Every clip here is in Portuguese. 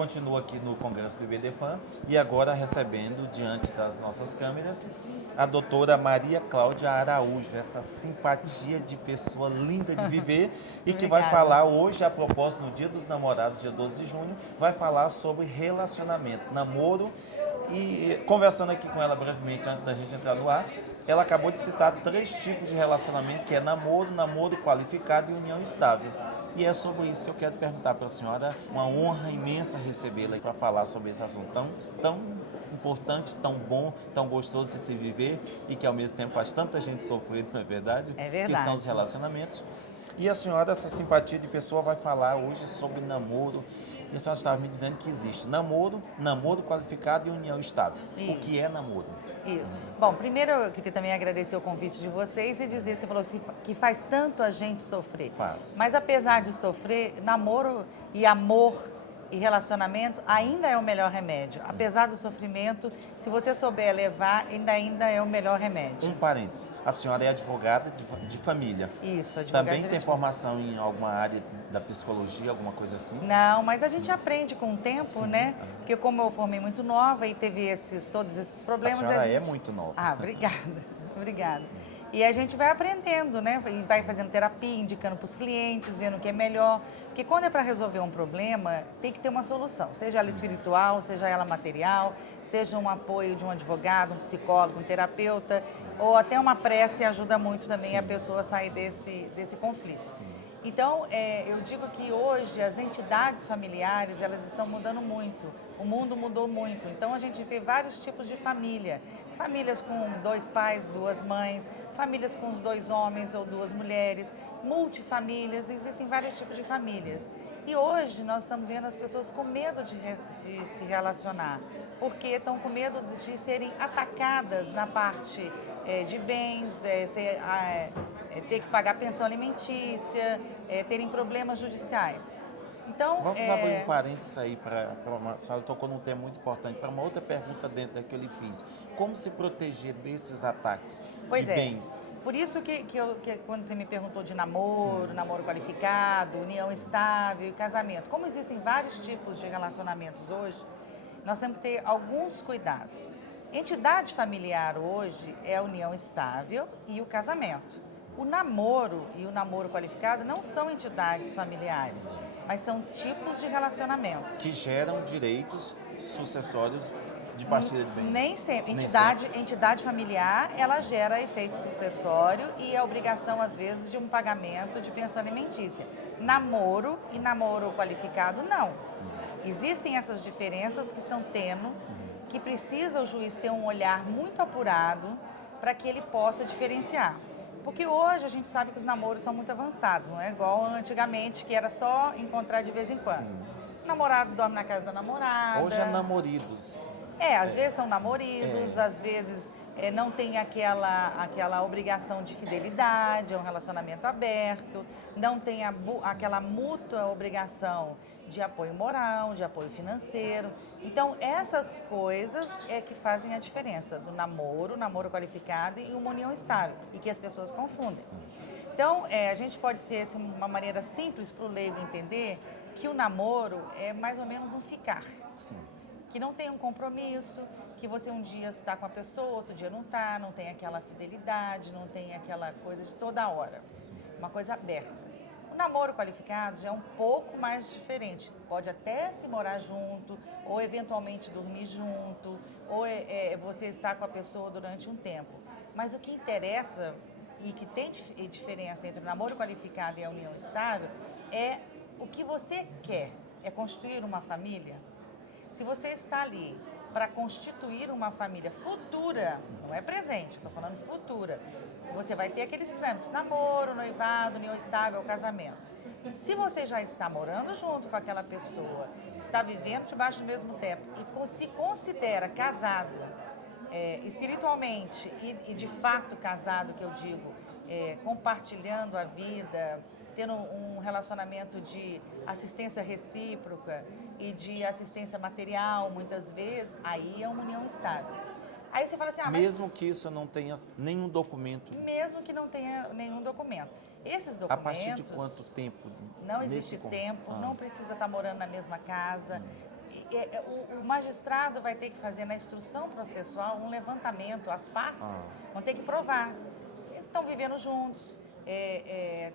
continua aqui no Congresso do IBDFAN e agora recebendo, diante das nossas câmeras, a doutora Maria Cláudia Araújo, essa simpatia de pessoa linda de viver e que vai Obrigada. falar hoje, a propósito, no Dia dos Namorados, dia 12 de junho, vai falar sobre relacionamento, namoro. E conversando aqui com ela brevemente antes da gente entrar no ar, ela acabou de citar 3 tipos de relacionamento, que é namoro, namoro qualificado e união estável. E é sobre isso que eu quero perguntar para a senhora. Uma honra imensa recebê-la para falar sobre esse assunto tão importante, tão bom, tão gostoso de se viver e que ao mesmo tempo faz tanta gente sofrer, não é verdade? É verdade. Que são os relacionamentos. E a senhora, essa simpatia de pessoa, vai falar hoje sobre namoro. E a senhora estava me dizendo que existe namoro, namoro qualificado e união estável. O que é namoro? Isso. Bom, primeiro eu queria também agradecer o convite de vocês e dizer, você falou assim, que faz tanto a gente sofrer. Faz. Mas apesar de sofrer, namoro e amor e relacionamento ainda é o melhor remédio. Apesar do sofrimento, se você souber levar, ainda é o melhor remédio. Um parênteses, a senhora é advogada de família. Isso, advogada. Também tem formação em alguma área da psicologia, alguma coisa assim? Não, mas a gente aprende com o tempo, Sim. né? Porque como eu formei muito nova e teve todos esses problemas... A senhora gente... é muito nova. Ah, obrigada, obrigada. E a gente vai aprendendo, né? E vai fazendo terapia, indicando para os clientes, vendo o que é melhor. Porque quando é para resolver um problema, tem que ter uma solução. Seja ela espiritual, seja ela material, seja um apoio de um advogado, um psicólogo, um terapeuta, ou até uma prece ajuda muito também a pessoa a sair desse conflito. Então, eu digo que hoje as entidades familiares, elas estão mudando muito. O mundo mudou muito. Então, a gente vê vários tipos de família. Famílias com 2 pais, 2 mães, famílias com os 2 homens ou 2 mulheres, multifamílias, existem vários tipos de famílias. E hoje nós estamos vendo as pessoas com medo de se relacionar, porque estão com medo de serem atacadas na parte de bens, ter que pagar pensão alimentícia, terem problemas judiciais. Então, Vamos abrir um parênteses aí a senhora tocou num tema muito importante, para uma outra pergunta dentro da que eu lhe fiz. Como se proteger desses ataques de bens? Por isso que quando você me perguntou de namoro, namoro qualificado, união estável e casamento, como existem vários tipos de relacionamentos hoje, nós temos que ter alguns cuidados. Entidade familiar hoje é a união estável e o casamento. O namoro e o namoro qualificado não são entidades familiares, mas são tipos de relacionamento. Que geram direitos sucessórios de partilha de bens. Nem sempre. Nem Entidade familiar, ela gera efeito sucessório e a obrigação, às vezes, de um pagamento de pensão alimentícia. Namoro e namoro qualificado, não. Existem essas diferenças que são tênues, que precisa o juiz ter um olhar muito apurado para que ele possa diferenciar. Porque hoje a gente sabe que os namoros são muito avançados, não é igual antigamente, que era só encontrar de vez em quando. O namorado dorme na casa da namorada. Hoje é namoridos. Às vezes são namoridos, às vezes não tem aquela obrigação de fidelidade, é um relacionamento aberto, não tem aquela mútua obrigação de apoio moral, de apoio financeiro. Então, essas coisas é que fazem a diferença do namoro qualificado e uma união estável, e que as pessoas confundem. Então, a gente pode ser assim, uma maneira simples para o leigo entender que o namoro é mais ou menos um ficar. Sim. Que não tem um compromisso, que você um dia está com a pessoa, outro dia não está, não tem aquela fidelidade, não tem aquela coisa de toda hora. Sim. Uma coisa aberta. O namoro qualificado já é um pouco mais diferente. Pode até se morar junto, ou eventualmente dormir junto, ou você estar com a pessoa durante um tempo. Mas o que interessa e que tem diferença entre o namoro qualificado e a união estável é o que você quer. É construir uma família? Se você está ali para constituir uma família futura, não é presente, estou falando futura, você vai ter aqueles trâmites, namoro, noivado, união estável, casamento. Se você já está morando junto com aquela pessoa, está vivendo debaixo do mesmo teto e se considera casado, espiritualmente e de fato casado, que eu digo, compartilhando a vida, tendo um relacionamento de assistência recíproca e de assistência material, muitas vezes, aí é uma união estável. Aí você fala assim, mesmo que isso não tenha nenhum documento. Mesmo que não tenha nenhum documento. Esses documentos... A partir de quanto tempo? Não existe tempo, não precisa estar morando na mesma casa. O magistrado vai ter que fazer na instrução processual um levantamento, as partes vão ter que provar. Eles estão vivendo juntos,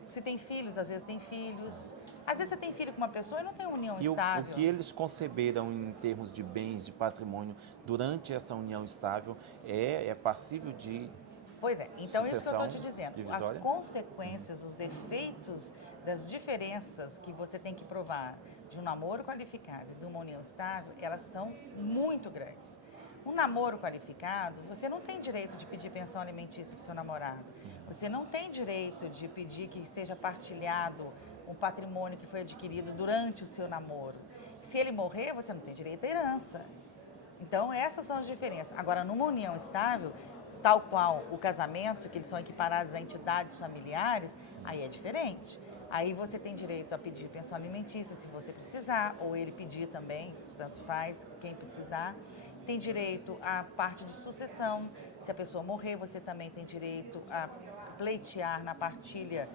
se tem filhos, às vezes tem filhos. Às vezes você tem filho com uma pessoa e não tem união E estável. o que eles conceberam em termos de bens, de patrimônio, durante essa união estável, é passível de Pois é, então isso que eu sucessão estou te dizendo. divisória? As consequências, os efeitos das diferenças que você tem que provar de um namoro qualificado e de uma união estável, elas são muito grandes. Um namoro qualificado, você não tem direito de pedir pensão alimentícia para o seu namorado. Você não tem direito de pedir que seja partilhado um patrimônio que foi adquirido durante o seu namoro. Se ele morrer, você não tem direito à herança. Então, essas são as diferenças. Agora, numa união estável, tal qual o casamento, que eles são equiparados a entidades familiares, aí é diferente. Aí você tem direito a pedir pensão alimentícia, se você precisar, ou ele pedir também, tanto faz, quem precisar. Tem direito à parte de sucessão. Se a pessoa morrer, você também tem direito a pleitear na partilha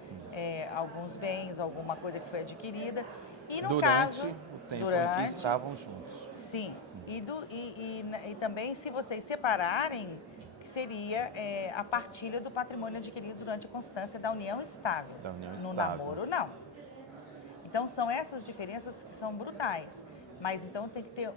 alguns bens, alguma coisa que foi adquirida. E no durante caso, o tempo em que estavam juntos. Sim. E também, se vocês separarem, que seria a partilha do patrimônio adquirido durante a constância da união estável. Da união no estável. namoro, não. Então, são essas diferenças que são brutais. Mas, então, tem que ter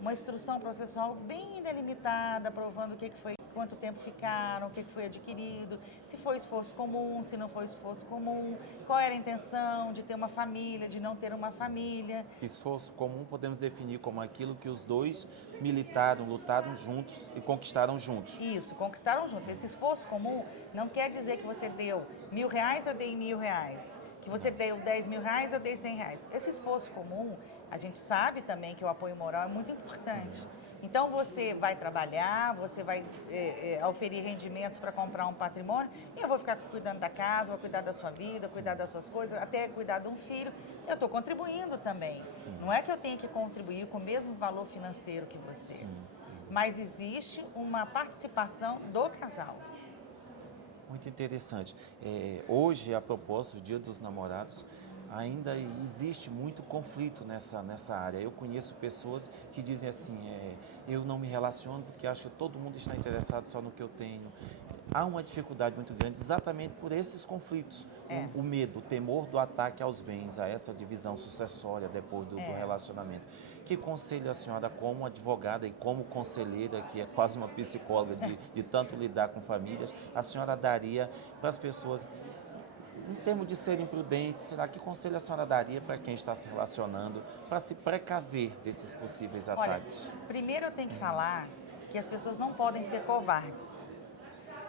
uma instrução processual bem delimitada, provando o que foi, quanto tempo ficaram, o que foi adquirido, se foi esforço comum, se não foi esforço comum, qual era a intenção de ter uma família, de não ter uma família. Esforço comum podemos definir como aquilo que os dois militaram, lutaram juntos e conquistaram juntos. Isso, conquistaram juntos. Esse esforço comum não quer dizer que você deu R$1.000, eu dei R$1.000. Que você deu R$10.000, eu dei R$100. Esse esforço comum, a gente sabe também que o apoio moral é muito importante. Então, você vai trabalhar, você vai oferir rendimentos para comprar um patrimônio, e eu vou ficar cuidando da casa, vou cuidar da sua vida, cuidar das suas coisas, até cuidar de um filho. Eu estou contribuindo também. Sim. Não é que eu tenha que contribuir com o mesmo valor financeiro que você. Sim. Mas existe uma participação do casal. Muito interessante. Hoje, a propósito do Dia dos Namorados, ainda existe muito conflito nessa área. Eu conheço pessoas que dizem assim, eu não me relaciono porque acho que todo mundo está interessado só no que eu tenho. Há uma dificuldade muito grande exatamente por esses conflitos. O medo, o temor do ataque aos bens, a essa divisão sucessória depois do relacionamento. Que conselho a senhora, como advogada e como conselheira, que é quase uma psicóloga de tanto lidar com famílias, a senhora daria para as pessoas, em termos de serem prudentes, será que conselho a senhora daria para quem está se relacionando, para se precaver desses possíveis ataques? Olha, primeiro eu tenho que falar que as pessoas não podem ser covardes.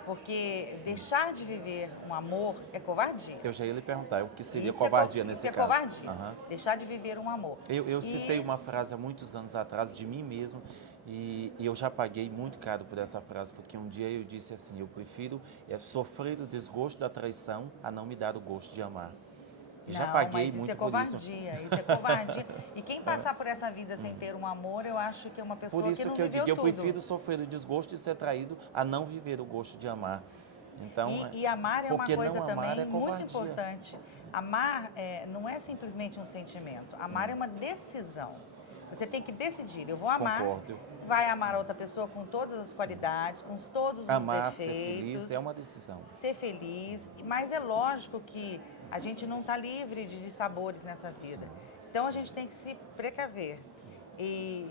Porque deixar de viver um amor é covardia. Eu já ia lhe perguntar, o que seria Isso covardia nesse isso caso? É covardia. Aham. Deixar de viver um amor. Eu citei uma frase há muitos anos atrás de mim mesmo e eu já paguei muito caro por essa frase, porque um dia eu disse assim, eu prefiro sofrer o desgosto da traição a não me dar o gosto de amar. E já paguei muito por isso. Isso é covardia. E quem passar por essa vida sem ter um amor, eu acho que é uma pessoa Por isso que não que eu viveu digo, eu tudo. prefiro sofrer o desgosto de ser traído a não viver o gosto de amar. Então, E amar é uma porque coisa não amar também é muito covardia. importante. Amar não é simplesmente um sentimento. Amar é uma decisão. Você tem que decidir. Eu vou amar. Concordo. Vai amar outra pessoa com todas as qualidades, com todos os Amar, defeitos. ser feliz é uma decisão. Ser feliz. Mas é lógico que a gente não está livre de dissabores nessa vida. Sim. Então a gente tem que se precaver. E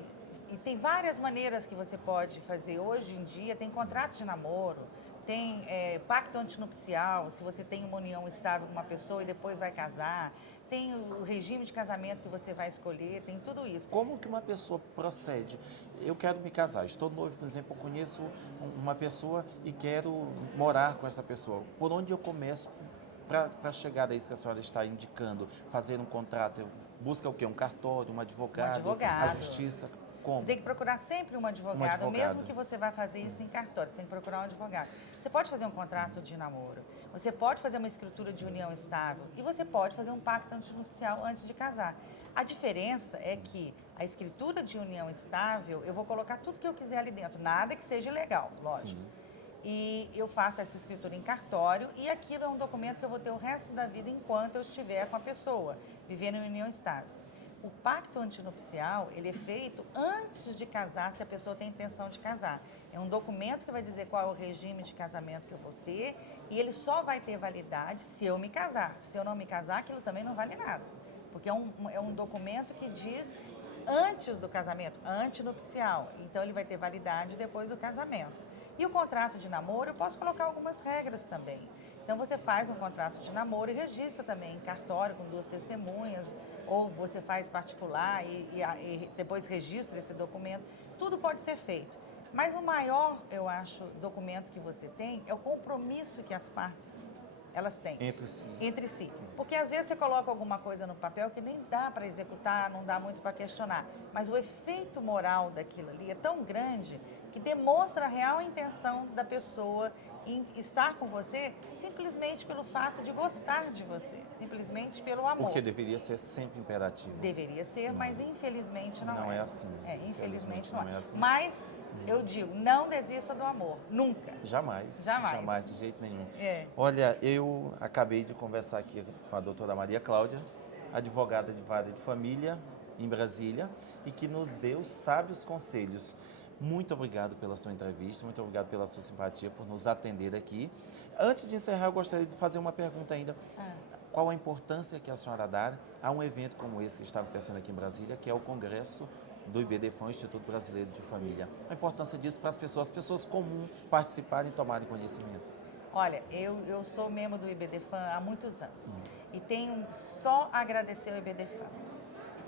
tem várias maneiras que você pode fazer. Hoje em dia tem contrato de namoro, tem pacto antinupcial, se você tem uma união estável com uma pessoa e depois vai casar. Tem o regime de casamento que você vai escolher, tem tudo isso. Como que uma pessoa procede? Eu quero me casar, estou noivo, por exemplo, eu conheço uma pessoa e quero morar com essa pessoa. Por onde eu começo para chegar a isso que a senhora está indicando? Fazer um contrato, busca o quê? Um cartório, um advogado, a justiça? Como? Você tem que procurar sempre um advogado, mesmo que você vá fazer isso em cartório, você tem que procurar um advogado. Você pode fazer um contrato de namoro, você pode fazer uma escritura de união estável e você pode fazer um pacto antinupcial antes de casar. A diferença é que a escritura de união estável, eu vou colocar tudo que eu quiser ali dentro, nada que seja ilegal, lógico. Sim. E eu faço essa escritura em cartório e aquilo é um documento que eu vou ter o resto da vida enquanto eu estiver com a pessoa, vivendo em união estável. O pacto antinupcial, ele é feito antes de casar, se a pessoa tem intenção de casar. É um documento que vai dizer qual é o regime de casamento que eu vou ter e ele só vai ter validade se eu me casar. Se eu não me casar, aquilo também não vale nada. Porque é um documento que diz antes do casamento, antinupcial. Então, ele vai ter validade depois do casamento. E o contrato de namoro, eu posso colocar algumas regras também. Então, você faz um contrato de namoro e registra também em cartório com 2 testemunhas, ou você faz particular e depois registra esse documento. Tudo pode ser feito. Mas o maior, eu acho, documento que você tem é o compromisso que as partes elas têm. Entre si. Porque às vezes você coloca alguma coisa no papel que nem dá para executar, não dá muito para questionar. Mas o efeito moral daquilo ali é tão grande que demonstra a real intenção da pessoa em estar com você simplesmente pelo fato de gostar de você, simplesmente pelo amor. Porque deveria ser sempre imperativo. Deveria ser, mas infelizmente não é. Não é assim. Infelizmente não é assim. Mas eu digo, não desista do amor, nunca. Jamais. Jamais. Jamais, de jeito nenhum. É. Olha, eu acabei de conversar aqui com a doutora Maria Cláudia, advogada de vara de família em Brasília, e que nos deu sábios conselhos. Muito obrigado pela sua entrevista, muito obrigado pela sua simpatia, por nos atender aqui. Antes de encerrar, eu gostaria de fazer uma pergunta ainda. Qual a importância que a senhora dá a um evento como esse que está acontecendo aqui em Brasília, que é o Congresso do IBDFAM, Instituto Brasileiro de Família? A importância disso para as pessoas comuns participarem e tomarem conhecimento. Olha, eu sou membro do IBDFAM há muitos anos e tenho só a agradecer ao IBDFAM,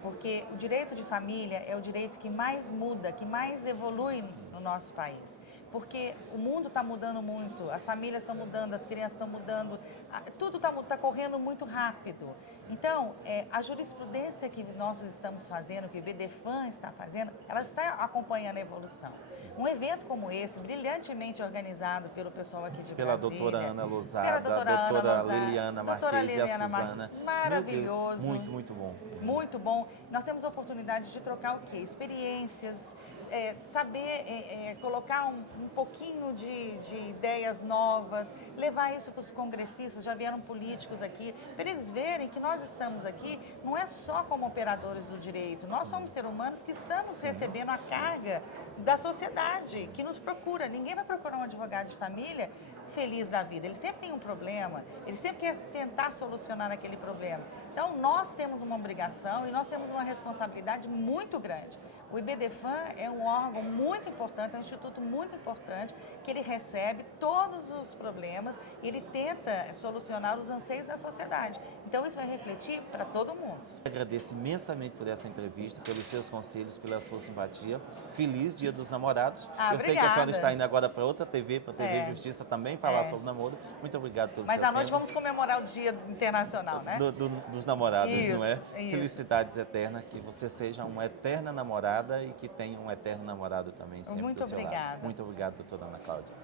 porque o direito de família é o direito que mais muda, que mais evolui no nosso país. Porque o mundo está mudando muito, as famílias estão mudando, as crianças estão mudando, tudo está correndo muito rápido. Então, a jurisprudência que nós estamos fazendo, que o IBDFAM está fazendo, ela está acompanhando a evolução. Um evento como esse, brilhantemente organizado pelo pessoal aqui de Pela Brasília. doutora Ana Lousada, Pela doutora Liliana Marques e a Suzana. Maravilhoso. Meu Deus, muito bom. Muito bom. Nós temos a oportunidade de trocar o quê? Experiências, saber colocar um pouquinho de ideias novas, levar isso para os congressistas, já vieram políticos aqui, para eles verem que nós estamos aqui, não é só como operadores do direito, nós somos seres humanos que estamos recebendo a carga da sociedade, que nos procura. Ninguém vai procurar um advogado de família feliz da vida, ele sempre tem um problema, ele sempre quer tentar solucionar aquele problema. Então, nós temos uma obrigação e nós temos uma responsabilidade muito grande. O IBDFAM é um órgão muito importante, é um instituto muito importante, que ele recebe todos os problemas e ele tenta solucionar os anseios da sociedade. Então, isso vai refletir para todo mundo. Agradeço imensamente por essa entrevista, pelos seus conselhos, pela sua simpatia. Feliz Dia dos Namorados. Eu sei que a senhora está indo agora para outra TV, para a TV Justiça também, falar sobre namoro. Muito obrigado pelo seu tempo. Mas à noite vamos comemorar o Dia Internacional, né? Dos namorados, isso, não é? Isso. Felicidades eternas, que você seja uma eterna namorada e que tenha um eterno namorado também sempre Muito do seu lado. obrigada. Muito obrigado, doutora Ana Cláudia.